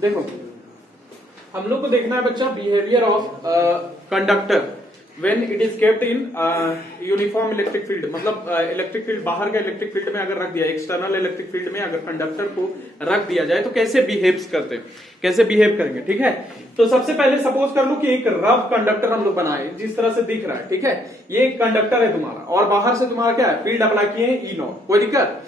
देखो हम लोग को देखना है बच्चा behaviour of conductor when it is kept in uniform electric field, मतलब इलेक्ट्रिक फील्ड बाहर का इलेक्ट्रिक फील्ड में अगर रख दिया, एक्सटर्नल इलेक्ट्रिक फील्ड में अगर कंडक्टर को रख दिया जाए तो कैसे बिहेव्स करते हैं, कैसे बिहेव करेंगे। ठीक है, तो सबसे पहले सपोज कर लो कि एक रफ कंडक्टर हम लोग बनाए जिस तरह से दिख रहा है। ठीक है, ये एक कंडक्टर है तुम्हारा और बाहर से तुम्हारा क्या है, फील्ड अप्लाई किए ई नॉट, कोई दिक्कत,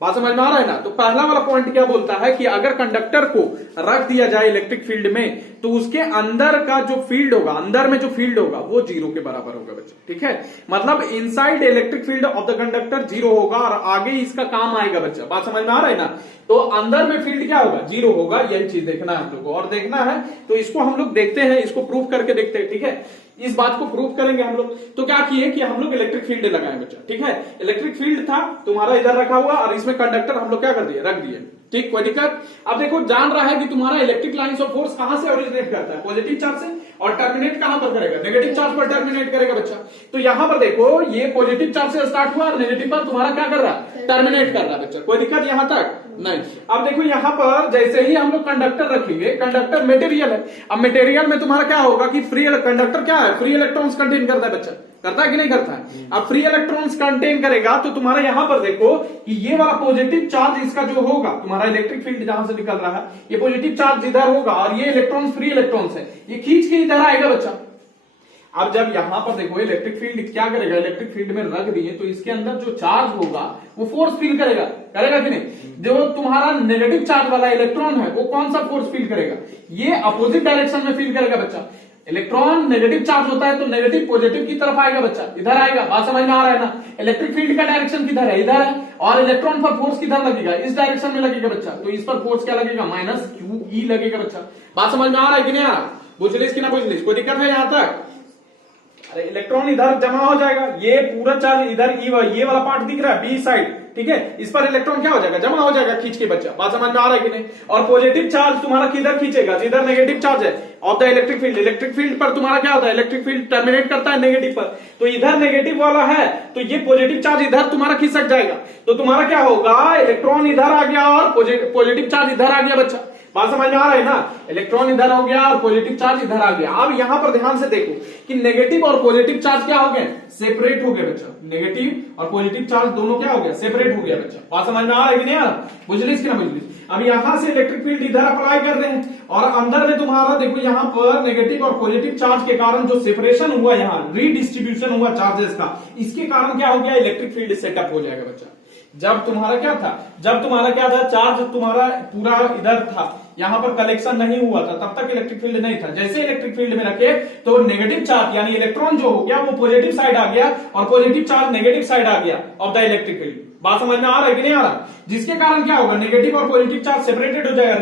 बात समझ में आ रहा है ना। तो पहला वाला पॉइंट क्या बोलता है कि अगर कंडक्टर को रख दिया जाए इलेक्ट्रिक फील्ड में तो उसके अंदर का जो फील्ड होगा, अंदर में जो फील्ड होगा वो जीरो के बराबर होगा बच्चा। ठीक है, मतलब inside electric field of the conductor zero होगा और आगे इसका काम आएगा बच्चा, बात समझ में आ रहा है ना। तो अंदर में फील्ड क्या होगा, जीरो होगा, यही चीज देखना है हम लोग को। और देखना है तो इसको हम लोग देखते हैं, इसको प्रूव करके देखते हैं। ठीक है, इस बात को प्रूव करेंगे हम लोग। तो क्या किए कि हम लोग इलेक्ट्रिक फील्ड लगाए बच्चा। ठीक है, इलेक्ट्रिक फील्ड था तुम्हारा इधर रखा हुआ और इसमें कंडक्टर हम लोग क्या कर दिए, रख दिए। ठीक, कोई दिक्कत। अब देखो जान रहा है कि तुम्हारा इलेक्ट्रिक लाइंस ऑफ फोर्स कहां से ओरिजिनेट करता है, पॉजिटिव चार्ज से, और टर्मिनेट कहां पर करेगा, नेगेटिव चार्ज पर टर्मिनेट करेगा बच्चा। तो यहां पर देखो ये पॉजिटिव चार्ज से स्टार्ट हुआ और नेगेटिव पर तुम्हारा क्या कर रहा है, टर्मिनेट कर रहा है बच्चा। कोई दिक्कत यहां तक नहीं। अब देखो यहां पर जैसे ही हम लोग कंडक्टर रखेंगे, कंडक्टर मटेरियल है, अब मटेरियल में तुम्हारा क्या होगा कि फ्री कंडक्टर क्या है, फ्री इलेक्ट्रॉन्स कंटेन करता है बच्चा, करता है कि नहीं करता है। अब फ्री इलेक्ट्रॉन्स कंटेन करेगा तो तुम्हारा यहां पर देखो कि ये वाला पॉजिटिव चार्ज इसका जो होगा, तुम्हारा इलेक्ट्रिक फील्ड जहां से निकल रहा है, ये पॉजिटिव चार्ज इधर होगा और ये इलेक्ट्रॉन्स फ्री इलेक्ट्रॉन्स है, ये खींच के इधर आएगा बच्चा। अब जब यहां पर देखो इलेक्ट्रिक फील्ड क्या करेगा, इलेक्ट्रिक फील्ड में रख दिए तो इसके अंदर जो चार्ज होगा वो फोर्स फील करेगा, करेगा कि नहीं। जो तुम्हारा नेगेटिव चार्ज वाला इलेक्ट्रॉन है वो कौन सा फोर्स फील करेगा, ये अपोजिट डायरेक्शन में फील करेगा बच्चा। इलेक्ट्रॉन नेगेटिव चार्ज होता है तो नेगेटिव पॉजिटिव की तरफ आएगा बच्चा, इधर आएगा, बात समझ में आ रहा है ना। इलेक्ट्रिक फील्ड का डायरेक्शन किधर है, इधर है, और इलेक्ट्रॉन पर फोर्स किधर लगेगा, इस डायरेक्शन में लगेगा बच्चा। तो इस पर फोर्स क्या लगेगा, माइनस क्यू ई लगेगा बच्चा। बात समझ में आ रहा है कि नहीं आ रहा, बुझ लीजिए कि ना बुझ लीजिए, कोई दिक्कत है यहां तक। अरे इलेक्ट्रॉन इधर जमा हो जाएगा, ये पूरा चार्ज इधर ये वाला पार्ट दिख रहा है बी साइड, ठीक है, इस पर इलेक्ट्रॉन क्या हो जाएगा, जमा हो जाएगा खींच के बच्चा। बात समझ में आ रहा है कि नहीं। और पॉजिटिव चार्ज तुम्हारा किधर खींचेगा, जिधर नेगेटिव चार्ज है of the electric field, electric field पर तुम्हारा क्या होता है, इलेक्ट्रिक फील्ड टर्मिनेट करता है नेगेटिव पर, तो इधर नेगेटिव वाला है तो ये पॉजिटिव चार्ज इधर तुम्हारा खिसक जाएगा। तो तुम्हारा क्या होगा, इलेक्ट्रॉन इधर आ गया और पॉजिटिव चार्ज इधर आ गया बच्चा। बात समझ में आ रहा है ना, इलेक्ट्रॉन इधर हो गया और पॉजिटिव चार्ज इधर आ गया। अब यहां पर ध्यान से देखो कि नेगेटिव और पॉजिटिव चार्ज क्या हो गए, सेपरेट हो गए बच्चा। नेगेटिव और पॉजिटिव चार्ज दोनों क्या हो गया, सेपरेट हो गया बच्चा। बात समझ में आ रहा है कि नहीं आ रहा, बुझलिस कि ना बुझलिस। अब यहां से इलेक्ट्रिक फील्ड इधर अप्लाई कर रहे हैं और अंदर में तुम्हारा देखो यहां पर नेगेटिव और पॉजिटिव चार्ज के कारण जो सेपरेशन हुआ, यहां रीडिस्ट्रीब्यूशन हुआ चार्जेस का, इसके कारण क्या हो गया, इलेक्ट्रिक फील्ड सेटअप हो जाएगा बच्चा। जब तुम्हारा क्या था, चार्ज तुम्हारा पूरा इधर था, यहां पर कलेक्शन नहीं हुआ था, तब तक इलेक्ट्रिक फील्ड नहीं था। जैसे इलेक्ट्रिक फील्ड में रखे तो नेगेटिव चार्ज यानी इलेक्ट्रॉन जो हो गया वो पॉजिटिव साइड आ गया और पॉजिटिव चार्ज नेगेटिव साइड आ गया ऑफ द इलेक्ट्रिक फील्ड। बात समझ में आ रहा है कि नहीं आ रहा, जिसके कारण क्या होगा, नेगेटिव और पॉजिटिव चार्ज सेपरेटेड हो जाएगा,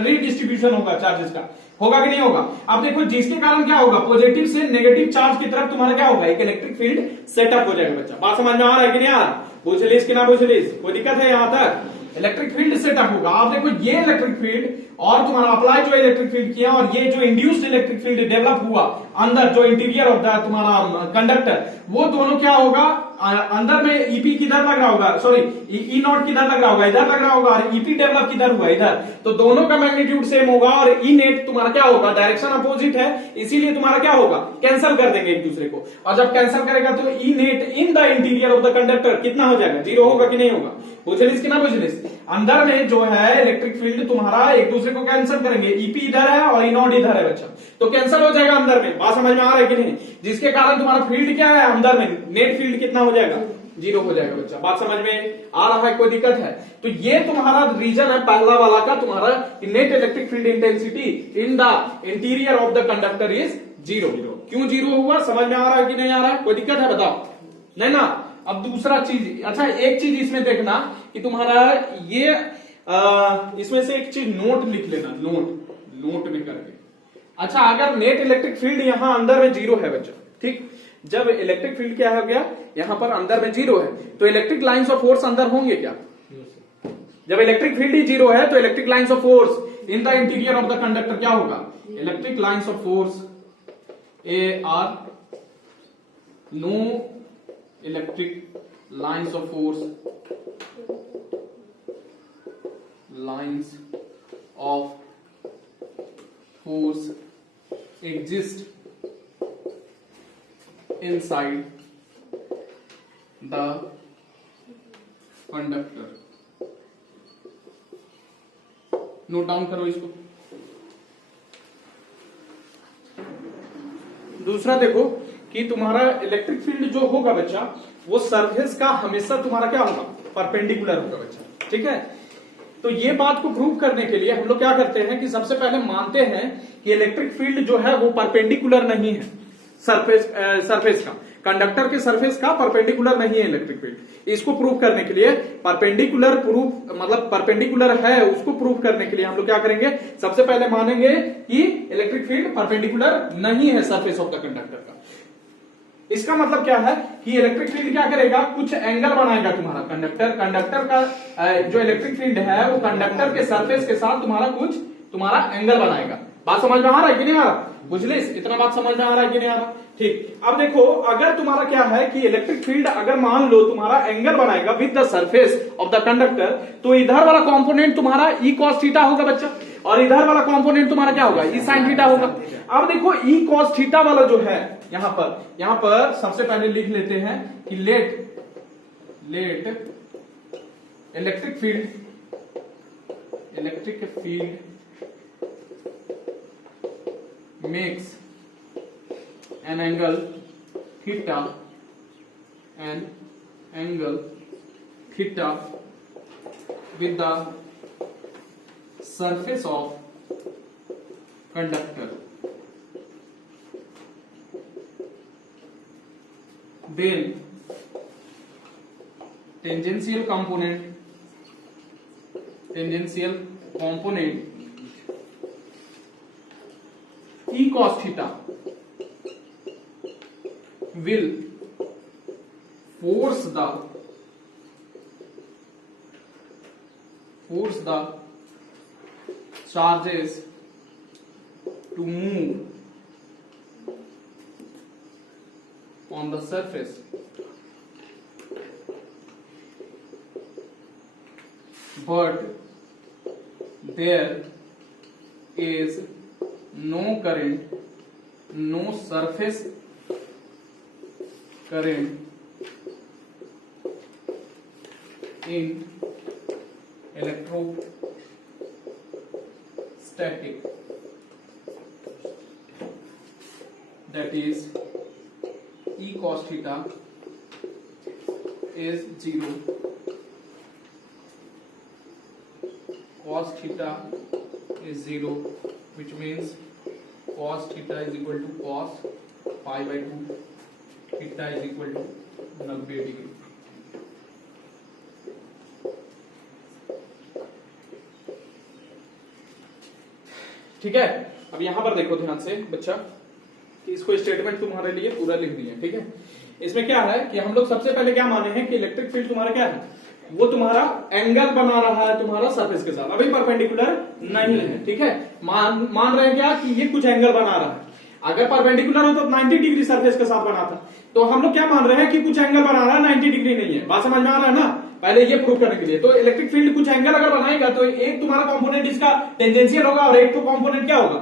रीडिस्ट्रीब्यूशन होगा चार्जेस का, होगा कि नहीं होगा। अब देखो जिसके कारण क्या होगा, पॉजिटिव से नेगेटिव चार्ज की तरफ तुम्हारा क्या होगा, एक इलेक्ट्रिक फील्ड सेटअप हो जाएगा बच्चा। बात समझ में आ रहा है कि नहीं आ रहा, पूछ लीजिए कि ना पूछ लीजिए, कोई दिक्कत है यहां तक। इलेक्ट्रिक फील्ड सेटअप होगा। आप देखो ये इलेक्ट्रिक फील्ड और तुम्हारा अप्लाई जो इलेक्ट्रिक फील्ड किया और ये जो इंड्यूस्ड इलेक्ट्रिक फील्ड डेवलप हुआ अंदर जो इंटीरियर ऑफ द तुम्हारा कंडक्टर, वो दोनों क्या होगा, अंदर में ईपी किधर लग रहा होगा, सॉरी ई नॉट किधर लग रहा होगा, इधर लग रहा होगा, और ईपी डेवलप किधर हुआ, इधर। तो दोनों का मैग्नीट्यूड सेम होगा और ई नेट तुम्हारा क्या होगा, डायरेक्शन अपोजिट है, इसीलिए तुम्हारा क्या होगा, कैंसिल कर देंगे एक दूसरे को। और जब कैंसिल करेगा तो E net in the interior of the conductor कितना हो जाएगा, जीरो होगा कि नहीं होगा, बुझलिस कि ना बुझलिस। अंदर में जो है इलेक्ट्रिक फील्ड तुम्हारा एक दूसरे को कैंसिल करेंगे, ईपी इधर है और ई नॉट इधर है बच्चा, तो कैंसिल हो जाएगा अंदर में। बात समझ में आ रहा है कि नहीं, जिसके कारण तुम्हारा फील्ड क्या है अंदर में, नेट फील्ड कितना हो जाएगा, जीरो हो जाएगा बच्चा। बात समझ में आ रहा है, कोई दिक्कत है। तो ये तुम्हारा रीजन है पहला वाला का, तुम्हारा net electric field intensity in the interior of the conductor is zero. क्यों जीरो हुआ, समझ में आ रहा है कि नहीं आ रहा है, कोई दिक्कत है बताओ, नहीं ना। अब दूसरा चीज, अच्छा एक चीज इसमें देखना कि तुम्हारा ये इसमें से एक चीज नोट लिख लेना, नोट में करके। अच्छा अगर नेट इलेक्ट्रिक फील्ड यहां अंदर में जीरो है बच्चा, ठीक, जब इलेक्ट्रिक फील्ड क्या हो गया, यहां पर अंदर में जीरो है, तो इलेक्ट्रिक लाइंस ऑफ फोर्स अंदर होंगे क्या, जब इलेक्ट्रिक फील्ड ही जीरो है तो electric lines of force in the interior of the conductor क्या होगा, electric lines of force uh are no electric lines of force force exists inside the conductor. Note down करो इसको। दूसरा देखो कि तुम्हारा इलेक्ट्रिक फील्ड जो होगा बच्चा, वो सरफेस का हमेशा तुम्हारा क्या होगा, परपेंडिकुलर होगा बच्चा। ठीक है, तो ये बात को प्रूव करने के लिए हम लोग क्या करते हैं कि सबसे पहले मानते हैं कि इलेक्ट्रिक फील्ड जो है वो परपेंडिकुलर नहीं है सरफेस का, कंडक्टर के सरफेस का परपेंडिकुलर नहीं है इलेक्ट्रिक फील्ड। इसको प्रूव करने के लिए परपेंडिकुलर प्रूफ, मतलब परपेंडिकुलर है उसको प्रूव करने के लिए हम लोग क्या करेंगे, सबसे पहले मानेंगे कि इलेक्ट्रिक फील्ड परपेंडिकुलर नहीं है सरफेस ऑफ द कंडक्टर का। इसका मतलब क्या है कि इलेक्ट्रिक फील्ड क्या करेगा, कुछ एंगल बनाएगा तुम्हारा कंडक्टर का जो इलेक्ट्रिक फील्ड है वो कंडक्टर के सरफेस के साथ तुम्हारा एंगल बनाएगा। बात समझ में आ रहा है कि नहीं आ रहा, बुझले, इतना बात समझ में आ रहा है कि नहीं आ रहा। ठीक, अब देखो अगर तुम्हारा क्या है कि इलेक्ट्रिक फील्ड अगर मान लो तुम्हारा एंगल बनाएगा with the surface of the conductor, तो इधर वाला कंपोनेंट तुम्हारा ई कॉस थीटा होगा बच्चा, और इधर वाला कंपोनेंट तुम्हारा क्या होगा, ई साइन थीटा होगा। अब देखो ई कॉस थीटा वाला जो है यहां पर सबसे पहले लिख लेते हैं कि let electric field makes an angle theta with the surface of conductor, then tangential component E cos theta will force the charges to move on the surface, but there is no current, no surface current in electrostatic, that is E cos theta is 0, cos theta is 0, which means cos theta is equal to cos pi by 2, theta is equal to 90 degree. ठीक है, अब यहां पर देखो ध्यान से बच्चा कि इसको स्टेटमेंट तुम्हारे लिए पूरा लिख दिए। ठीक है, इसमें क्या है कि हम लोग सबसे पहले क्या माने हैं कि इलेक्ट्रिक फील्ड तुम्हारा क्या है, वो तुम्हारा एंगल बना रहा है तुम्हारा सरफेस के साथ, अभी परपेंडिकुलर नहीं है। ठीक है, मान रहे हैं क्या कि ये कुछ एंगल बना रहा है, अगर परपेंडिकुलर हो तो 90 डिग्री सरफेस के साथ बना था, तो हम लोग क्या मान रहे हैं कि कुछ एंगल बना रहा है 90 डिग्री नहीं है। बात समझ में आ रहा है ना, पहले ये प्रूव करने के लिए तो इलेक्ट्रिक फील्ड कुछ एंगल अगर बनाएगा तो एक तुम्हारा कंपोनेंट इसका टेंजेंशियल होगा और एक तो कंपोनेंट क्या होगा,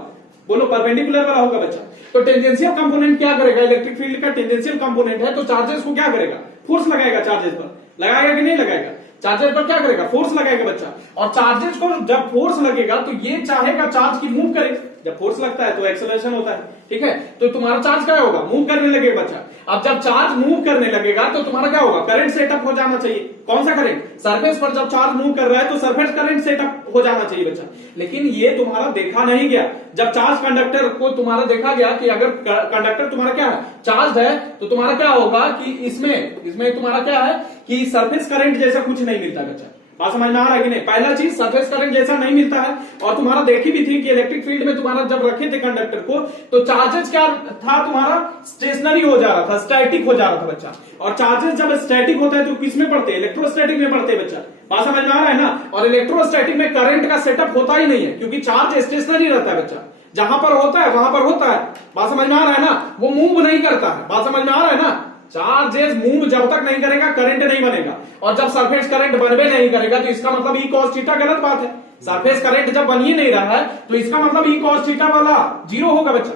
बोलो परपेंडिकुलर वाला होगा बच्चा। तो टेंजेंशियल कंपोनेंट क्या करेगा, इलेक्ट्रिक फील्ड का टेंजेंशियल कंपोनेंट है तो चार्जेस को क्या करेगा, फोर्स लगाएगा, चार्जेस पर लगाएगा कि नहीं लगाएगा, चार्जेस पर क्या करेगा, फोर्स लगाएगा बच्चा। और चार्जेस को जब फोर्स लगेगा तो ये चाहेगा चार्ज की मूव करे, जब फोर्स लगता है तो एक्सेलरेशन होता है। ठीक है, तो तुम्हारा चार्ज क्या होगा, मूव करने लगेगा बच्चा। अब जब चार्ज मूव करने लगेगा तो तुम्हारा क्या होगा, करंट सेटअप हो जाना चाहिए। कौन सा करंट, सरफेस पर जब चार्ज मूव कर रहा है तो सरफेस करंट सेटअप हो जाना चाहिए बच्चा। लेकिन ये तुम्हारा देखा नहीं गया, जब चार्ज कंडक्टर को तुम्हारा देखा गया कि अगर कंडक्टर तुम्हारा क्या है, चार्ज है, तो तुम्हारा क्या होगा कि इसमें तुम्हारा क्या है कि सरफेस करंट जैसा कुछ नहीं मिलता बच्चा। बात समझ में आ रहा है कि नहीं, पहला चीज सरफेस करंट जैसा नहीं मिलता है। और तुम्हारा देखी भी थी कि इलेक्ट्रिक फील्ड में तुम्हारा जब रखे थे कंडक्टर को तो चार्जेस क्या था, तुम्हारा स्टेशनरी हो जा रहा था, स्टैटिक हो जा रहा था बच्चा। और चार्जेस जब स्टैटिक होता है तो किस में पढ़ते हैं, इलेक्ट्रोस्टैटिक में पढ़ते हैं बच्चा। बात समझ में आ रहा है ना। और इलेक्ट्रोस्टैटिक में करंट का सेटअप होता ही नहीं है क्योंकि चार्ज स्टेशनरी रहता है बच्चा, जहां पर होता है वहां पर होता है। बात समझ में आ रहा है ना, वो मूव नहीं करता है। बात समझ में आ रहा है ना, चार्जेस मूव जब तक नहीं करेगा करंट नहीं बनेगा, और जब सरफेस करंट बनबे नहीं करेगा तो इसका मतलब ई कॉस थीटा गलत बात है। सरफेस करंट जब बन ही नहीं रहा है तो इसका मतलब ई कॉस थीटा वाला जीरो होगा बच्चा,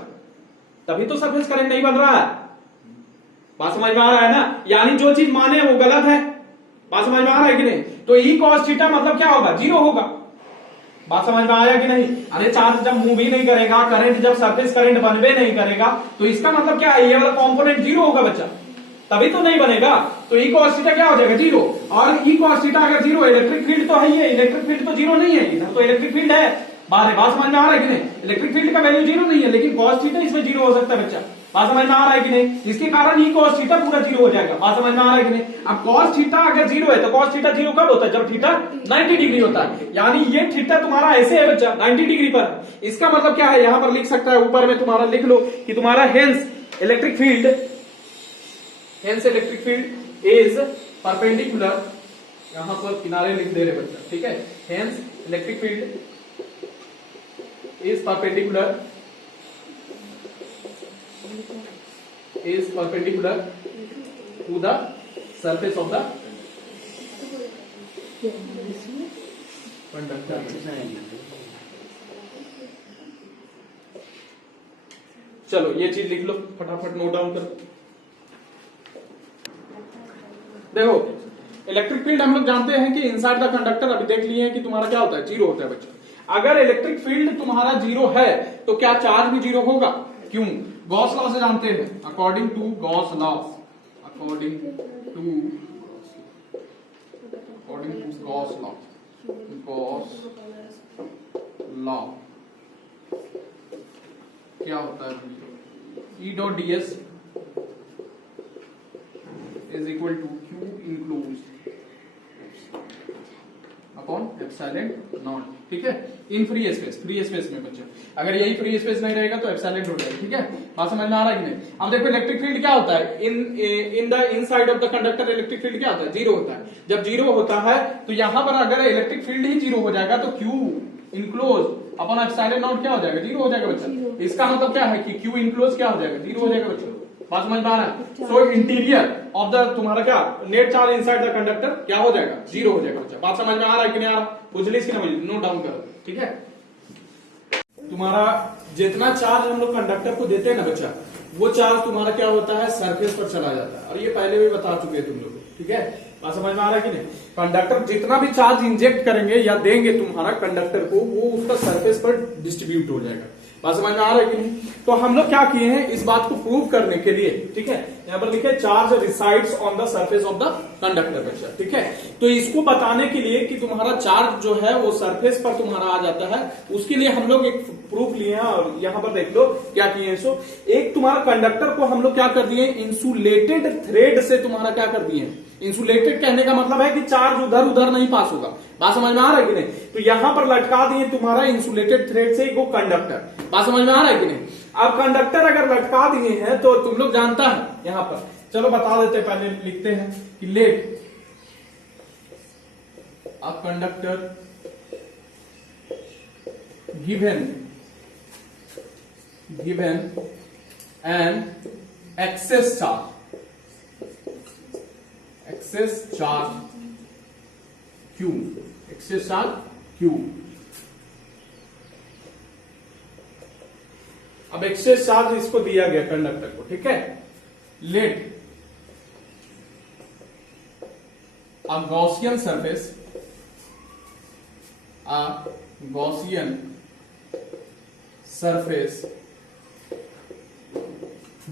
तभी तो सरफेस करंट नहीं बन रहा है। बात समझ में आ रहा है ना, यानी जो चीज माने वो गलत है। बात समझ में आ रहा है कि नहीं, तो ई कॉस थीटा मतलब क्या होगा, जीरो होगा। बात समझ में आया कि नहीं, अरे चार्ज जब मूव ही नहीं करेगा, करंट जब सरफेस करंट बनबे नहीं करेगा तो इसका मतलब क्या है, ये वाला कंपोनेंट जीरो होगा बच्चा, तभी तो नहीं बनेगा। तो ई कॉस थीटा क्या हो जाएगा, जीरो। और ई कॉस थीटा अगर जीरो, इलेक्ट्रिक फील्ड तो है ही है, इलेक्ट्रिक फील्ड तो जीरो नहीं है, इधर तो इलेक्ट्रिक फील्ड है। बात समझ में आ रहा है कि नहीं, इलेक्ट्रिक फील्ड का वैल्यू जीरो नहीं है, लेकिन कॉस थीटा इसमें जीरो हो सकता है बच्चा। बात समझ में आ रहा है कि नहीं, इसके कारण ई कॉस थीटा पूरा जीरो हो जाएगा। बात समझ में आ रहा है कि नहीं। अब कॉस थीटा अगर जीरो है तो कॉस थीटा जीरो कब होता है, जब थीटा 90 डिग्री होता है, यानी ये थीटा तुम्हारा ऐसे है बच्चा 90 डिग्री पर। इसका मतलब क्या है, यहां पर लिख सकता है, ऊपर में तुम्हारा लिख लो कि तुम्हारा hence electric field is perpendicular, यहां पर किनारे लिख दे रहे बच्चा, ठीक है। Hence electric field is perpendicular to the surface of the conductor. चलो ये चीज लिख लो, फटाफट नोट डाउन करो। देखो इलेक्ट्रिक फील्ड हम लोग जानते हैं कि इनसाइड द कंडक्टर, अभी देख लिए हैं कि तुम्हारा क्या होता है, जीरो होता है बच्चा। अगर इलेक्ट्रिक फील्ड तुम्हारा जीरो है तो क्या चार्ज भी जीरो होगा, क्यों, गॉस लॉ से जानते हैं, अकॉर्डिंग टू गॉस लॉ क्या होता है, E dot ds is equal to Q enclosed upon epsilon naught, ठीक है, इन फ्री स्पेस में बच्चे। अगर यही फ्री स्पेस नहीं रहेगा तो एप्सिलॉन हो जाएगा, ठीक है। बात समझ में आ रहा है कि नहीं। अब देखो इलेक्ट्रिक फील्ड क्या होता है, in the inside of the conductor electric field क्या होता है, जीरो होता है। जब जीरो होता है तो यहां पर अगर इलेक्ट्रिक फील्ड ही जीरो हो जाएगा तो Q enclose upon epsilon not क्या हो जाएगा, जीरो हो जाएगा बच्चा। इसका मतलब क्या है कि Q इनक्लोज क्या हो जाएगा, जीरो हो जाएगा बच्चा। बात समझ में आ रहा है। सो इंटीरियर ऑफ द तुम्हारा क्या net charge inside the conductor क्या हो जाएगा, जीरो हो जाएगा बच्चा। बात समझ में आ रहा है कि नहीं आ रहा, पूछली इसकी नोट डाउन करो, ठीक है। तुम्हारा जितना चार्ज हम लोग कंडक्टर को देते हैं ना बच्चा, वो चार्ज तुम्हारा क्या होता है, सरफेस पर चला जाता है, और ये पहले भी बता चुके हैं तुम लोग, ठीक है। बात समझ में आ रहा है कि नहीं। कंडक्टर जितना भी चार्ज इंजेक्ट करेंगे या देंगे तुम्हारा कंडक्टर को, वो उसका सरफेस पर डिस्ट्रीब्यूट हो जाएगा। बात समझ में आ रहा है कि नहीं। तो हम लोग क्या किए हैं इस बात को प्रूव करने के लिए, ठीक है, यहां पर लिखे charge resides on the surface of the conductor बच्चा, ठीक है। तो इसको बताने के लिए कि तुम्हारा चार्ज जो है वो सरफेस पर तुम्हारा आ जाता है, उसके लिए हम लोग एक प्रूफ लिए हैं, और यहां पर देख लो क्या किए हैं। सो एक तुम्हारा कंडक्टर को हम लोग क्या कर दिए, इंसुलेटेड थ्रेड से तुम्हारा क्या कर दिए। इंसुलेटेड कहने का मतलब है कि चार्ज उधर उधर नहीं पास होगा। बात समझ में आ रहा है कि नहीं। तो यहां पर लटका दिए तुम्हारा इंसुलेटेड थ्रेड से वो कंडक्टर। बात समझ में आ रहा है कि नहीं। अब कंडक्टर अगर लटका दिए हैं तो तुम लोग जानता है यहां पर, चलो बता देते हैं, पहले लिखते हैं कि let a conductor given an excess charge Q, excess charge Q। अब एक्सेस चार्ज इसको दिया गया कंडक्टर को, ठीक है। Let a Gaussian surface,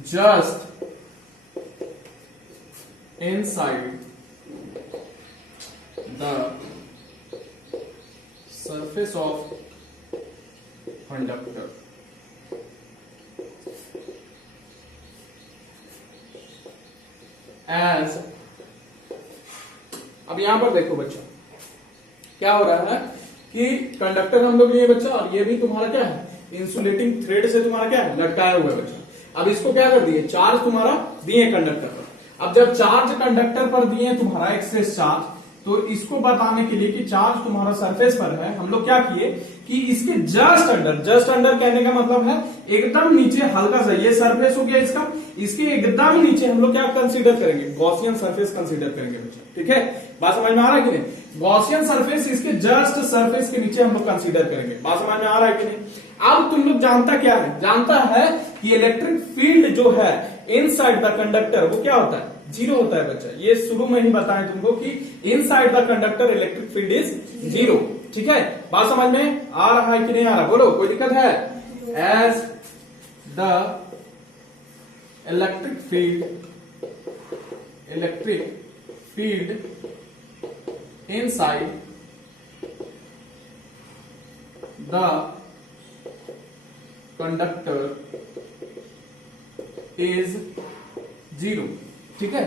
just inside the surface of conductor as, अब यहां पर देखो बच्चा क्या हो रहा है कि कंडक्टर हम लोग लिए बच्चा, और ये भी तुम्हारा क्या है, इंसुलेटिंग थ्रेड से तुम्हारा क्या है, लटकाया हुआ है बच्चा। अब इसको क्या कर दिए, चार्ज तुम्हारा दिए कंडक्टर पर। अब जब चार्ज कंडक्टर पर दिए तुम्हारा एक्सेस चार्ज, तो इसको बताने के लिए कि चार्ज तुम्हारा सरफेस पर है, हम लोग क्या किए कि इसके जस्ट अंडर कहने का मतलब है एकदम नीचे हल्का सा, ये सरफेस हो गया इसका, इसके एकदम नीचे हम लोग क्या कंसीडर करेंगे, गॉसियन सरफेस कंसीडर करेंगे बच्चा। ठीक है, बात समझ में आ रहा है कि नहीं? गॉसियन सरफेस इसके जस्ट सरफेस के नीचे हम लोग कंसीडर करेंगे। बात समझ में आ रहा है कि नहीं? अब तुम लोग जानता क्या है, जानता है कि इलेक्ट्रिक फील्ड जो है इनसाइड द कंडक्टर वो क्या होता है, जीरो होता है बच्चा। ये शुरू में ही बताएं तुमको कि inside the conductor electric field is zero. ठीक है, बात समझ में आ रहा है कि नहीं आ रहा, बोलो, कोई दिक्कत है? As the electric field inside the conductor is zero. ठीक है,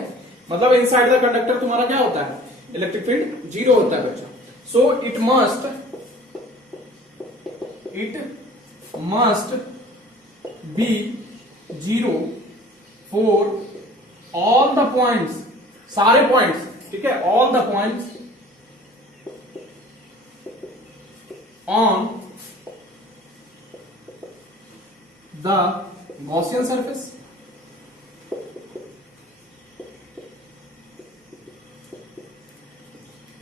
मतलब इनसाइड द कंडक्टर तुम्हारा क्या होता है, इलेक्ट्रिक फील्ड जीरो होता है बच्चा। So it must be zero for all the points, सारे पॉइंट्स। ठीक है, all the points on the Gaussian surface.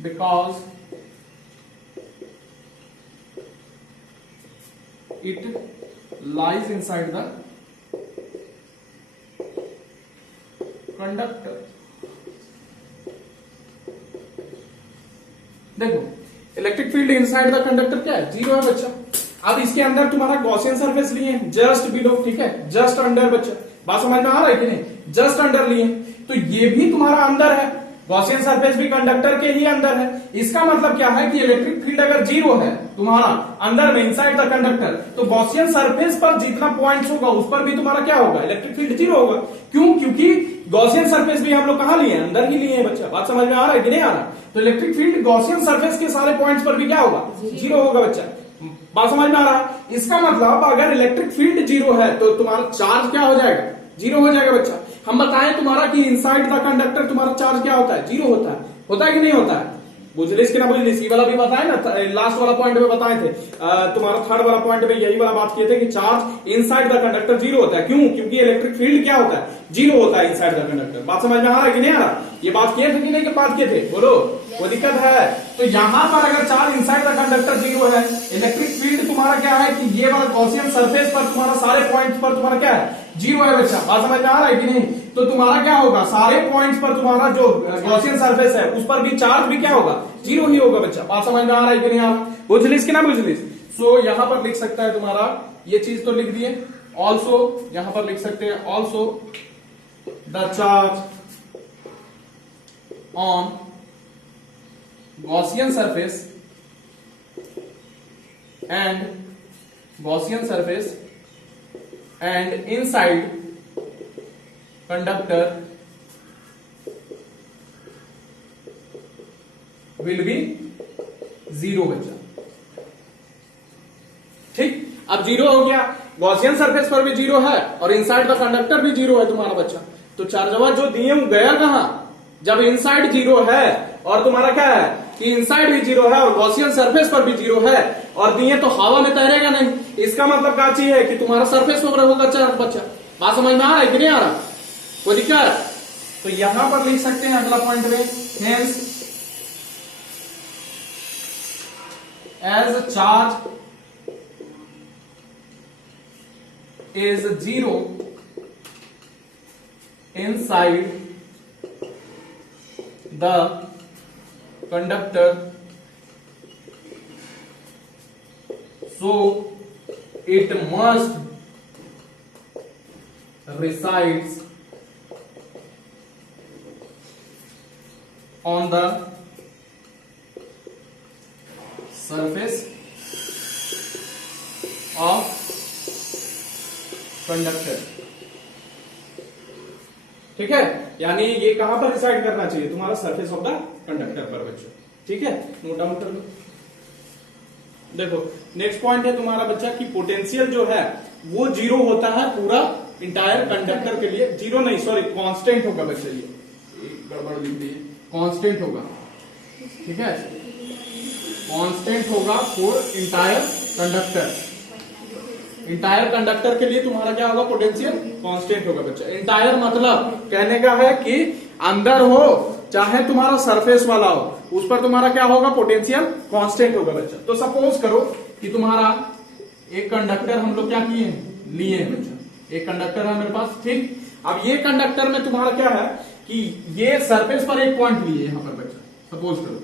Because it lies inside the conductor। देखो, electric field inside the conductor क्या है, zero है बच्चा। अब इसके अंदर तुम्हारा गॉसियन सरफेस लिए जस्ट बिलो, ठीक है, जस्ट अंडर बच्चा। बात समझ में आ रहा है कि नहीं? जस्ट अंडर लिए, तो ये भी तुम्हारा अंदर है, गॉसियन सरफेस भी कंडक्टर के ही अंदर है। इसका मतलब क्या है कि इलेक्ट्रिक फील्ड अगर जीरो है तुम्हारा अंदर में इनसाइड द कंडक्टर, तो गॉसियन सरफेस पर जितना पॉइंट्स होगा उस पर भी तुम्हारा क्या होगा, इलेक्ट्रिक फील्ड जीरो होगा। क्यों? क्योंकि गॉसियन सरफेस भी हम लोग कहां लिए, अंदर ही लिए हैं बच्चा। बात समझ में आ रहा है कि नहीं आ रहा? तो इलेक्ट्रिक फील्ड गॉसियन सरफेस के सारे पॉइंट्स पर भी क्या होगा, जीरो होगा बच्चा। बात समझ में आ रहा है? इसका मतलब अगर इलेक्ट्रिक फील्ड जीरो है तो तुम्हारा चार्ज क्या हो जाएगा, जीरो हो जाएगा बच्चा। हम बताएं तुम्हारा कि इनसाइड द कंडक्टर तुम्हारा चार्ज क्या होता है, जीरो होता है कि नहीं होता है? बुझलिस कि ना बुझलिस? ये वाला भी बताए ना, लास्ट वाला पॉइंट में बताए थे, तुम्हारा थर्ड वाला पॉइंट में यही वाला बात किए थे कि charge inside the conductor zero होता है। क्यों? क्योंकि इलेक्ट्रिक फील्ड क्या होता है, जीरो होता है इनसाइड द कंडक्टर। बात समझ में आ रहा है कि नहीं आ रहा? ये बात किए थे कि नहीं, बात किए थे, बोलो, कोई दिक्कत है? तो यहां पर अगर charge inside the conductor zero है, इलेक्ट्रिक फील्ड तुम्हारा क्या है कि ये वाला गॉसियन सरफेस पर तुम्हारा सारे पॉइंट्स पर तुम्हारा क्या है, जीरो है बच्चा। बात समझ में आ रहा है कि नहीं? तो तुम्हारा क्या होगा, सारे पॉइंट्स पर तुम्हारा जो गॉसियन सरफेस है उस पर भी चार्ज भी क्या होगा, जीरो ही होगा बच्चा। बात समझ में आ रहा है कि नहीं आ रहा? बुझलिस कि ना बुझलिस? सो यहां पर लिख सकता है तुम्हारा, ये चीज तो लिख दिए। ऑल्सो यहां पर लिख सकते हैं, also the charge on Gaussian surface and inside conductor will be zero बच्चा। ठीक, अब जीरो हो गया, गॉसियन सरफेस पर भी जीरो है और इनसाइड द कंडक्टर भी जीरो है तुम्हारा बच्चा। तो चार्जवा जो दिए गया कहां, जब इनसाइड जीरो है और तुम्हारा क्या है कि इनसाइड भी जीरो है और गॉसियन सरफेस पर भी जीरो है और दिए तो हवा में तैरेगा नहीं। इसका मतलब क्या चीज है कि तुम्हारा सरफेस पर होगा चार्ज बच्चा। बात समझ में आ रहा है कि नहीं आ रहा? कोई दिक्कत? तो यहां पर लिख सकते हैं अगला पॉइंट में, hence as charge is zero inside the conductor, so it must resides on the surface of conductor। ठीक है, यानी ये कहां पर रिसाइड करना चाहिए, तुम्हारा सरफेस ऑफ द कंडक्टर पर बच्चों। ठीक है, नोट डाउन कर लो। देखो नेक्स्ट पॉइंट है तुम्हारा बच्चा कि पोटेंशियल जो है वो जीरो होता है पूरा इंटायर कंडक्टर के लिए। जीरो नहीं, सॉरी, कांस्टेंट होगा बच्चा, ये गड़बड़ लिख दी, कांस्टेंट होगा। ठीक है, कांस्टेंट होगा for entire conductor. Entire conductor के लिए तुम्हारा क्या होगा, पोटेंशियल कांस्टेंट होगा बच्चा। इंटायर मतलब कहने का है कि अंदर हो चाहे तुम्हारा सरफेस वाला हो, उस पर तुम्हारा क्या होगा, पोटेंशियल कांस्टेंट होगा बच्चा। तो सपोज करो कि तुम्हारा एक कंडक्टर हम लोग क्या किए हैं, लिए हैं बच्चा, एक कंडक्टर है मेरे पास, ठीक। अब ये कंडक्टर में तुम्हारा क्या है कि ये सरफेस पर एक पॉइंट लिए यहां पर बच्चा, सपोज करो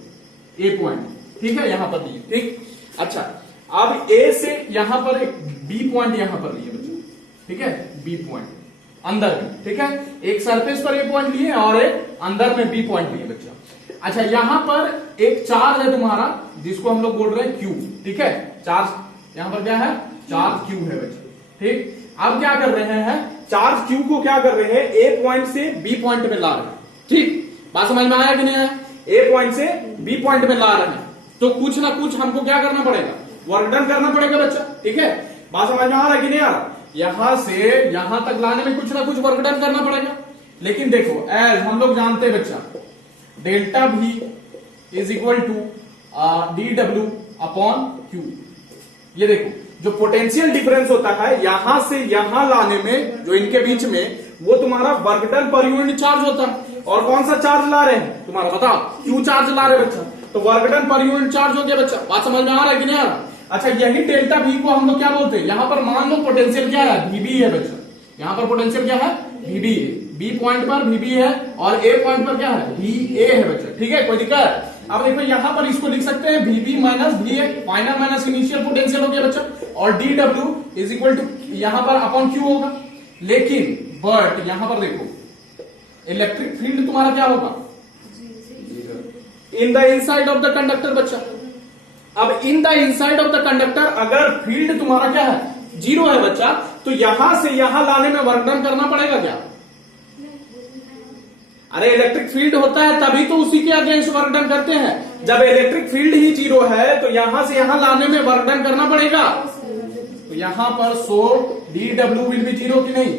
ए पॉइंट, ठीक है, यहां पर लिए, ठीक। अच्छा, अब ए से यहां पर एक बी पॉइंट यहां पर लिए बच्चा, ठीक है, बी पॉइंट अंदर में, ठीक है, एक सरफेस पर ए पॉइंट लिए और एक अंदर में बी पॉइंट लिए बच्चा। अच्छा, यहां पर एक चार्ज है तुम्हारा जिसको हम लोग बोल रहे हैं क्यू, ठीक है, चार्ज यहां पर क्या है, चार्ज क्यू है बच्चा, ठीक। अब क्या कर रहे हैं, चार्ज क्यू को क्या कर रहे हैं, ए पॉइंट से बी पॉइंट में ला रहे हैं, ठीक। बात समझ में आया कि नहीं आया, ए पॉइंट से बी पॉइंट में ला रहे हैं, तो कुछ ना कुछ हमको क्या करना पड़ेगा, वर्क डन करना पड़ेगा बच्चा, ठीक है। बात समझ में आ रहा है कि नहीं आ रहा, यहां से यहां तक लाने में कुछ ना कुछ वर्क डन करना पड़ेगा। लेकिन देखो, एज हम लोग जानते हैं बच्चा, delta V is equal to dW upon Q। ये देखो, जो पोटेंशियल डिफरेंस होता है यहां से यहां लाने में, जो इनके बीच में, वो तुम्हारा work done per unit charge होता है। और कौन सा चार्ज ला रहे हैं तुम्हारा, बताओ, Q चार्ज ला रहे बच्चा, तो work done per unit charge हो गया बच्चा। बात समझ में आ रहा है कि नहीं आ रहा। अच्छा, यही डेल्टा V को हम लोग क्या बोलते हैं, यहां पर मान लो पोटेंशियल क्या है, VB है बच्चा, यहां पर पोटेंशियल क्या है, VB है, B पॉइंट पर VB है और A पॉइंट पर क्या है, VA है बच्चा, ठीक है, कोई दिक्कत। अब देखो यहां पर इसको लिख सकते हैं VB minus VA, final minus initial potential हो गया बच्चा, और dW इज इक्वल टू यहां पर अपॉन Q होगा। लेकिन बट यहां पर देखो, इलेक्ट्रिक फील्ड तुम्हारा क्या होगा, in the inside of the conductor बच्चा। अब in the inside of the conductor अगर फील्ड तुम्हारा क्या है, जीरो है बच्चा, तो यहां से यहां लाने में वर्क डन करना पड़ेगा क्या, अरे इलेक्ट्रिक फील्ड होता है तभी तो उसी के अगेंस्ट वर्क डन करते हैं। जब इलेक्ट्रिक फील्ड ही जीरो है तो यहां से यहां लाने में वर्क डन करना पड़ेगा। तो यहां पर सो dW विल बी जीरो की नहीं,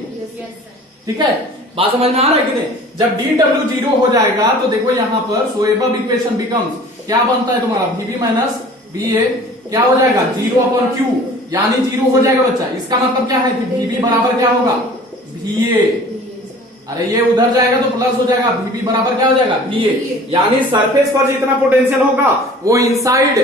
ठीक है, बात समझ में आ रहा है कि नहीं। जब dW जीरो हो जाएगा तो देखो यहां पर सो एबव इक्वेशन बिकम्स, क्या बनता है तुम्हारा, VB माइनस VA क्या हो जाएगा, जीरो अपॉन Q, यानी जीरो हो जाएगा बच्चा। इसका मतलब क्या है कि VB बराबर क्या होगा, VA, अरे ये उधर जाएगा तो प्लस हो जाएगा, VB बराबर क्या हो जाएगा, VA, यानी सरफेस पर जितना पोटेंशियल होगा वो inside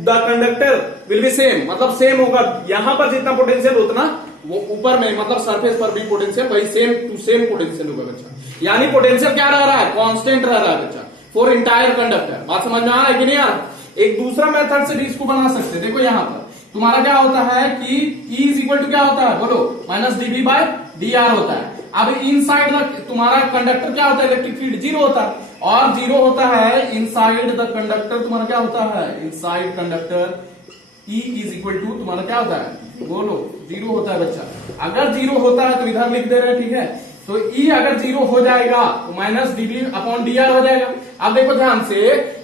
the conductor will be same, मतलब सेम होगा। यहां पर जितना पोटेंशियल उतना वो ऊपर में, मतलब सरफेस पर भी पोटेंशियल वही सेम टू सेम पोटेंशियल होगा बच्चा, यानी पोटेंशियल क्या रह रहा है, कांस्टेंट रह रहा है बच्चा फॉर इंटायर कंडक्टर। बात समझ में आ रहा है कि नहीं आ रहा। एक दूसरा मेथड से भी इसको बना सकते, देखो यहां पर तुम्हारा क्या होता है कि E इज इक्वल टू क्या होता है, बोलो, माइनस dB बाय dR होता है। अब इनसाइड तुम्हारा कंडक्टर क्या होता है, इलेक्ट्रिक फील्ड जीरो होता है, और जीरो होता है इनसाइड द कंडक्टर, तुम्हारा क्या होता है, inside conductor E is equal to तुम्हारा क्या होता है, बोलो, जीरो होता है बच्चा। अगर जीरो होता है तो इधर लिख दे रहे हैं, ठीक है, तो E अगर जीरो हो जाएगा तो माइनस dB अपॉन dR हो जाएगा। अब देखो ध्यान से,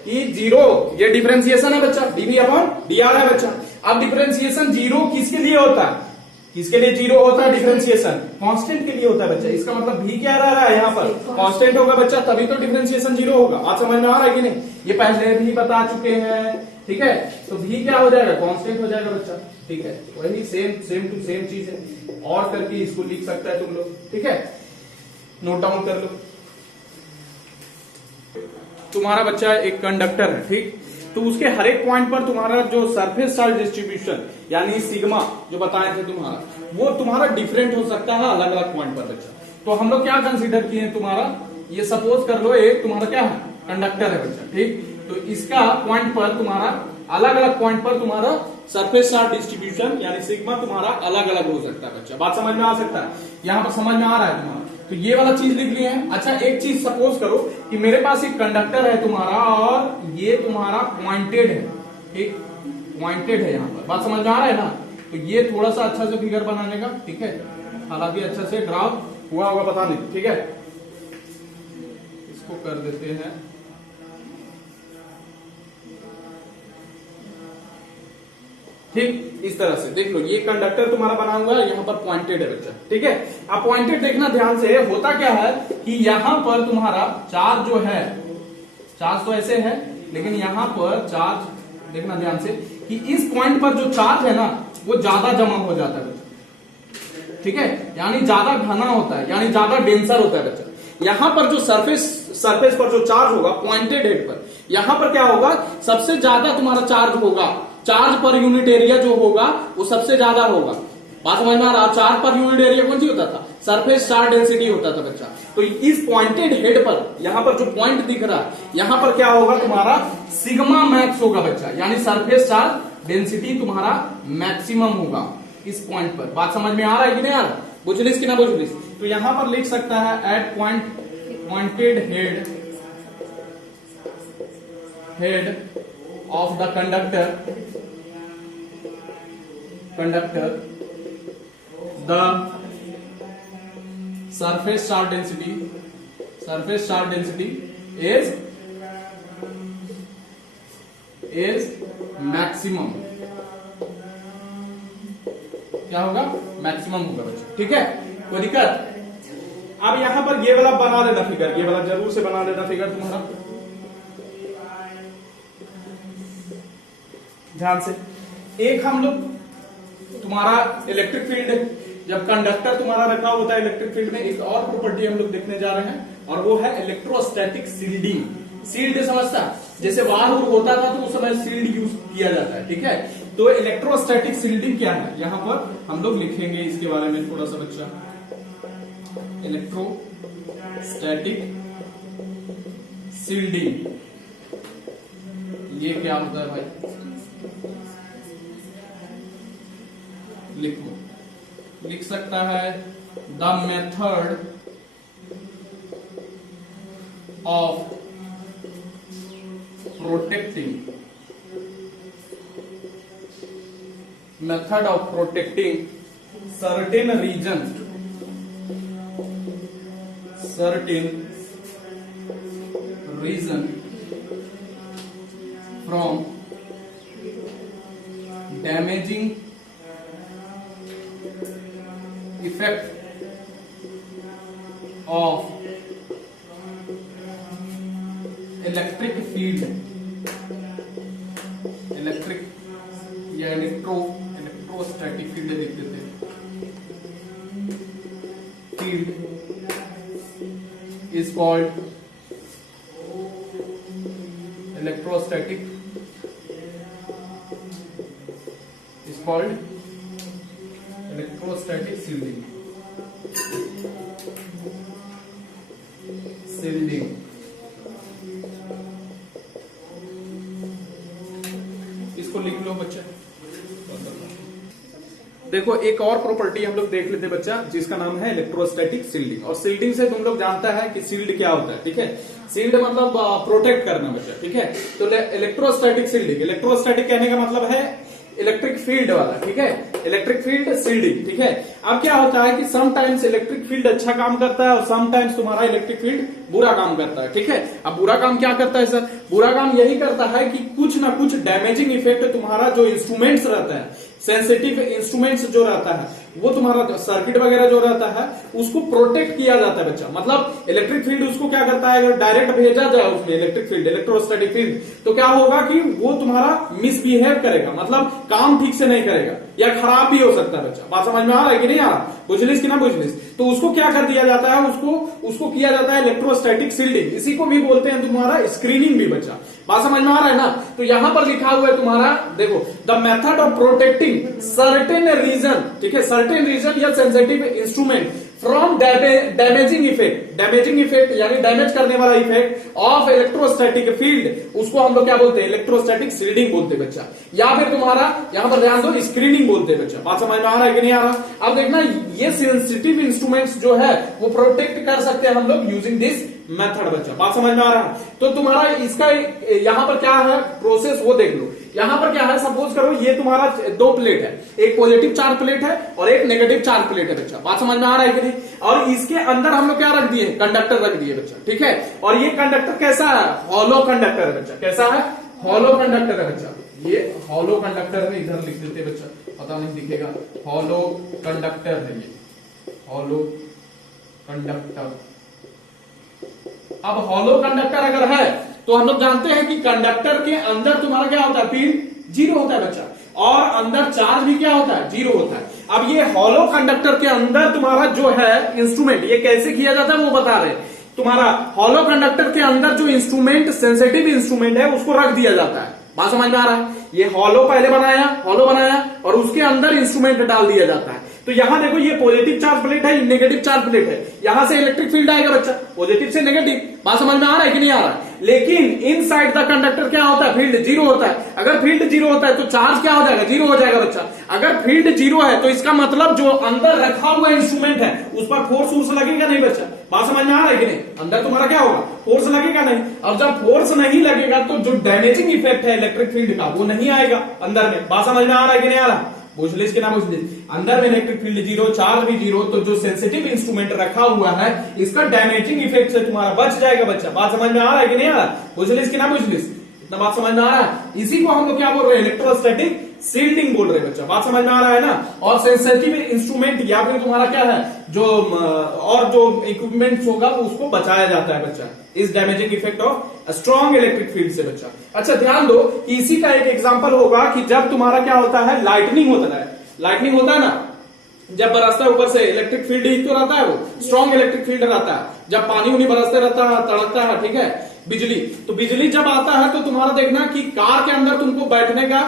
E जीरो, ये डिफरेंशिएशन है बच्चा, dB अपॉन dR है बच्चा। अब डिफरेंशिएशन जीरो किसके लिए होता है, किसके लिए जीरो होता है डिफरेंशिएशन, कांस्टेंट के लिए होता है बच्चा। इसका मतलब भी क्या रह रहा है, यहाँ पर कांस्टेंट होगा बच्चा, तभी तो डिफरेंशिएशन जीरो होगा। आज समझ में आ रहा है कि नहीं, ये पहले भी बता चुके हैं, ठीक है। तो भी क्या हो जाएगा, कांस्टेंट हो जाएगा बच्चा, ठीक है, वही सेम टू सेम चीज है, और करके इसको लिख सकता है तुम लोग, ठीक है, नोट डाउन कर लो। तुम्हारा बच्चा एक कंडक्टर है, ठीक, तो उसके हर एक पॉइंट पर तुम्हारा जो सरफेस चार्ज डिस्ट्रीब्यूशन यानी सिग्मा जो बताए थे तुम्हारा, वो तुम्हारा डिफरेंट हो सकता है अलग अलग पॉइंट पर बच्चा। तो हम लोग क्या कंसीडर किए तुम्हारा, ये सपोज कर लो एक तुम्हारा क्या है, कंडक्टर है बच्चा, ठीक, तो इसका पॉइंट पर तुम्हारा अलग अलग पॉइंट पर तुम्हारा सरफेस चार्ज डिस्ट्रीब्यूशन यानी सिग्मा तुम्हारा अलग अलग हो सकता है बच्चा। बात समझ में आ सकता है, यहाँ पर समझ में आ रहा है तुम्हारा, तो ये वाला चीज लिख लिए हैं। अच्छा, एक चीज सपोज करो कि मेरे पास एक कंडक्टर है तुम्हारा और ये तुम्हारा पॉइंटेड है, ठीक, पॉइंटेड है यहाँ पर, बात समझ में आ रहा है ना। तो ये थोड़ा सा अच्छा से फिगर बनाने का, ठीक है, हालांकि अच्छा से ड्राफ हुआ होगा पता नहीं, ठीक है, इसको कर देते हैं, ठीक, इस तरह से देख लो, ये कंडक्टर तुम्हारा बना हुआ है, यहाँ पर पॉइंटेड है बच्चा, ठीक है। अब पॉइंटेड देखना ध्यान से, होता क्या है कि यहाँ पर तुम्हारा चार्ज जो है, चार्ज तो ऐसे है, लेकिन यहां पर चार्ज देखना ध्यान से कि इस पॉइंट पर जो चार्ज है ना वो ज्यादा जमा हो जाता है बच्चा, ठीक है, यानी ज्यादा घना होता है, यानी ज्यादा डेंसर होता है बच्चा। यहां पर जो सरफेस पर जो चार्ज होगा पॉइंटेड हेड पर, यहां पर क्या होगा, सबसे ज्यादा तुम्हारा चार्ज होगा, चार्ज पर यूनिट एरिया जो होगा वो सबसे ज्यादा होगा। बात समझ में आ रहा? चार्ज पर यूनिट एरिया कौन सी होता था? सरफेस चार्ज डेंसिटी होता था बच्चा। तो इस पॉइंटेड हेड पर, यहां पर जो पॉइंट दिख रहा है, यहां पर क्या होगा तुम्हारा सिग्मा मैक्स होगा बच्चा, यानी सरफेस चार्ज डेंसिटी तुम्हारा मैक्सिमम होगा इस पॉइंट पर। बात समझ में आ रहा है कि नहीं आ रहा? बुझलिस कि ना बुझलिस? तो यहां पर लिख सकता है at pointed head of the conductor the surface charge density is maximum। क्या होगा? मैक्सिमम होगा बच्चों, ठीक है, कोई दिक्कत? अब यहां पर ये वाला बना लेना फिगर, ये वाला जरूर से बना लेना फिगर तुम्हारा ध्यान से। एक हम लोग तुम्हारा इलेक्ट्रिक फील्ड, जब कंडक्टर तुम्हारा रखा होता है इलेक्ट्रिक फील्ड में, एक और प्रॉपर्टी हम लोग देखने जा रहे हैं और वो है इलेक्ट्रोस्टैटिक सील्डिंग। सील्ड समझता? जैसे वार होता था तो उस समय सील्ड यूज किया जाता है, ठीक है। तो इलेक्ट्रोस्टैटिक सील्डिंग क्या है, यहां पर हम लोग लिखेंगे इसके बारे में थोड़ा सा बच्चा। इलेक्ट्रोस्टैटिक सील्डिंग ये क्या होता है भाई? लिख सकता है the method of protecting certain region from damaging effect of electric field, electric या इलेक्ट्रोस्टैटिक फील्ड लिख देते हैं। Field is called electrostatic, is called electrostatic shielding। इसको लिख लो बच्चा। देखो एक और प्रॉपर्टी हम लोग देख लेते हैं बच्चा, जिसका नाम है इलेक्ट्रोस्टैटिक सील्डिंग। और सील्डिंग से तुम लोग जानता है कि सील्ड क्या होता है, ठीक है। सील्ड मतलब प्रोटेक्ट करना बच्चा, ठीक है। तो इलेक्ट्रोस्टैटिक सील्डिंग, इलेक्ट्रोस्टैटिक कहने का मतलब है इलेक्ट्रिक फील्ड वाला, ठीक है, इलेक्ट्रिक फील्ड सील्डिंग, ठीक है। अब क्या होता है कि समटाइम्स इलेक्ट्रिक फील्ड अच्छा काम करता है और समटाइम्स तुम्हारा इलेक्ट्रिक फील्ड बुरा काम करता है, ठीक है। अब बुरा काम क्या करता है सर? बुरा काम यही करता है कि कुछ ना कुछ डैमेजिंग इफेक्ट तुम्हारा जो इंस्ट्रूमेंट्स रहता है, सेंसिटिव इंस्ट्रूमेंट्स जो रहता है, वो तुम्हारा सर्किट वगैरह जो रहता है उसको प्रोटेक्ट किया जाता है बच्चा। मतलब इलेक्ट्रिक फील्ड उसको क्या करता है, अगर डायरेक्ट भेजा जाए उसमें इलेक्ट्रिक फील्ड, इलेक्ट्रोस्टैटिक फील्ड, तो क्या होगा कि वो तुम्हारा मिसबिहेव करेगा, मतलब काम ठीक से नहीं करेगा या खराब भी हो सकता है बच्चा। बात समझ में आ रहा है कि नहीं आ रहा? बुझलिस कि ना बुझलिस? तो उसको क्या कर दिया जाता है, उसको किया जाता है इलेक्ट्रोस्टैटिक सील्डिंग। इसी को भी बोलते हैं तुम्हारा स्क्रीनिंग भी बच्चा। बात समझ में आ रहा है ना? तो यहां पर लिखा हुआ है तुम्हारा, देखो, the method of protecting certain region, ठीक है, सर्टेन रीजन या sensitive instrument from damaging effect यानी डैमेज करने वाला इफेक्ट ऑफ इलेक्ट्रोस्टैटिक फील्ड, उसको हम लोग क्या बोलते हैं? इलेक्ट्रोस्टैटिक सील्डिंग बोलते हैं बच्चा। या फिर तुम्हारा यहां पर ध्यान दो, स्क्रीनिंग बोलते हैं बच्चा। बात समझ में आ रहा है कि नहीं आ रहा? अब देखना, ये सेंसिटिव इंस्ट्रूमेंट्स जो है वो प्रोटेक्ट कर सकते हैं हम लोग यूजिंग दिस मेथड बच्चा। बात समझ में आ रहा है? तो तुम्हारा इसका यहां पर क्या है प्रोसेस, वो देख लो। यहां पर क्या है, सपोज करो ये तुम्हारा दो प्लेट है, एक पॉजिटिव चार्ज प्लेट है और एक नेगेटिव चार्ज प्लेट है बच्चा। बात समझ में आ रहा है कि नहीं? और इसके अंदर हम लोग क्या रख दिए? कंडक्टर रख दिए बच्चा, ठीक है। और ये कंडक्टर कैसा है? हॉलो कंडक्टर है बच्चा। कैसा है? हॉलो कंडक्टर है बच्चा। ये हॉलो कंडक्टर है, इधर लिख देते बच्चा, पता नहीं दिखेगा। हॉलो कंडक्टर है ये, हॉलो कंडक्टर। अब हॉलो कंडक्टर अगर है तो हम लोग जानते हैं कि कंडक्टर के अंदर तुम्हारा क्या होता है, फील्ड जीरो होता है बच्चा, और अंदर चार्ज भी क्या होता है, जीरो होता है। अब ये हॉलो कंडक्टर के अंदर तुम्हारा जो है इंस्ट्रूमेंट, ये कैसे किया जाता है वो बता रहे हैं। तुम्हारा हॉलो कंडक्टर के अंदर जो इंस्ट्रूमेंट, सेंसिटिव इंस्ट्रूमेंट है, उसको रख दिया जाता है। बात समझ में आ रहा है? ये हॉलो पहले बनाया, हॉलो बनाया और उसके अंदर इंस्ट्रूमेंट डाल दिया जाता है। तो यहां देखो, ये पॉजिटिव चार्ज प्लेट है, नेगेटिव चार्ज प्लेट है, यहां से इलेक्ट्रिक फील्ड आएगा बच्चा, पॉजिटिव से नेगेटिव। बात समझ में आ रहा है कि नहीं आ रहा है? लेकिन इन साइड द कंडक्टर क्या होता है, फील्ड जीरो होता है। अगर फील्ड जीरो होता है तो चार्ज क्या हो जाएगा, जीरो हो जाएगा बच्चा। अगर फील्ड जीरो है तो इसका मतलब जो अंदर रखा हुआ इंस्ट्रूमेंट है उस पर फोर्स लगेगा नहीं बच्चा। बात समझ में आ रहा है कि नहीं? अंदर तुम्हारा क्या होगा, फोर्स लगेगा नहीं। अब जब फोर्स नहीं लगेगा तो जो डैमेजिंग इफेक्ट है इलेक्ट्रिक फील्ड का वो नहीं आएगा अंदर में। बात समझ में आ रहा है कि नहीं आ रहा? पूछ लीजिए कि ना पूछ लीजिए। अंदर में इलेक्ट्रिक फील्ड जीरो, चार्ज भी जीरो, तो जो सेंसिटिव इंस्ट्रूमेंट रखा हुआ है इसका डैमेजिंग इफेक्ट से तुम्हारा बच जाएगा बच्चा। बात समझ में आ रहा है कि नहीं आ रहा? पूछ लीजिए कि ना पूछ लीजिए। इतना बात समझ में आ रहा है? इसी को हम लोग क्या बोल रहे हैं, इलेक्ट्रोस्टैटिक शील्डिंग बोल रहे हैं बच्चा। बात समझ में आ रहा है ना? और सेंसिटिव इंस्ट्रूमेंट या फिर तुम्हारा क्या है, जो और जो इक्विपमेंट्स होगा उसको बचाया जाता है बच्चा इस damaging effect of strong electric field से बच्चा। अच्छा ध्यान दो कि इसी का एक एग्जांपल होगा कि जब तुम्हारा क्या होता है, लाइटनिंग होता है। लाइटनिंग होता है ना, जब बरसता है ऊपर से इलेक्ट्रिक फील्ड ही तो रहता है, वो स्ट्रॉन्ग इलेक्ट्रिक फील्ड रहता है। जब पानी उनी बरसते रहता है, तड़कता है, ठीक है, बिजली, तो बिजली जब आता है तो तुम्हारा देखना कि कार के अंदर तुमको बैठने का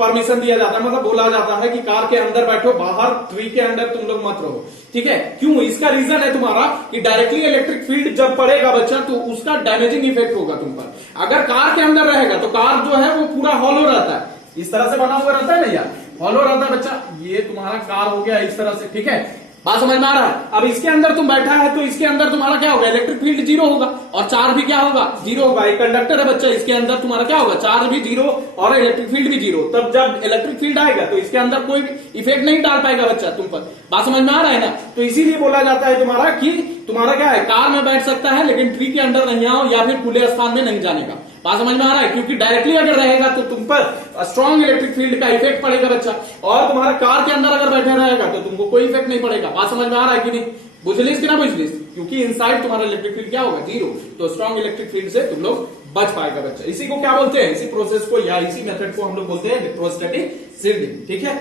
परमिशन दिया जाता है, मतलब बोला जाता है कि कार के अंदर बैठो, बाहर ट्री के अंदर तुम लोग मत रहो, ठीक है। क्यों? इसका रीजन है तुम्हारा कि डायरेक्टली इलेक्ट्रिक फील्ड जब पड़ेगा बच्चा तो उसका डैमेजिंग इफेक्ट होगा तुम पर। अगर कार के अंदर रहेगा तो कार जो है वो पूरा हॉलो रहता है, इस तरह से बना हुआ रहता है ना यार, हॉलो रहता है बच्चा। ये तुम्हारा कार हो गया इस तरह से, ठीक है। बात समझ में आ रहा है? अब इसके अंदर तुम बैठा है तो इसके अंदर तुम्हारा क्या होगा, इलेक्ट्रिक फील्ड जीरो होगा और चार्ज भी क्या होगा, जीरो होगा। एक कंडक्टर है बच्चा, इसके अंदर तुम्हारा क्या होगा, चार्ज भी जीरो और इलेक्ट्रिक फील्ड भी जीरो। तब जब इलेक्ट्रिक फील्ड आएगा तो इसके अंदर कोई इफेक्ट नहीं डाल पाएगा बच्चा तुम पर। बात समझ में आ रहा है ना? तो इसीलिए बोला जाता है तुम्हारा कि तुम्हारा क्या है, कार में बैठ सकता है लेकिन ट्री के अंदर नहीं आओ या फिर खुले स्थान में नहीं जाने का। बात समझ में आ रहा है? क्योंकि डायरेक्टली अगर रहेगा तो तुम पर स्ट्रॉन्ग इलेक्ट्रिक फील्ड का इफेक्ट पड़ेगा बच्चा, और तुम्हारा कार के अंदर अगर बैठे रहेगा तो तुमको कोई इफेक्ट नहीं पड़ेगा। बात समझ में आ रहा है कि नहीं? बुझलिस कि ना बुझलिस? क्योंकि इनसाइड तुम्हारा इलेक्ट्रिक फील्ड क्या होगा, जीरो, तो स्ट्रॉन्ग इलेक्ट्रिक फील्ड से तुम लोग बच पाएगा बच्चा। इसी को क्या बोलते हैं, इसी प्रोसेस को या इसी मेथड को हम लोग बोलते हैं इलेक्ट्रोस्टैटिक शील्डिंग, ठीक है।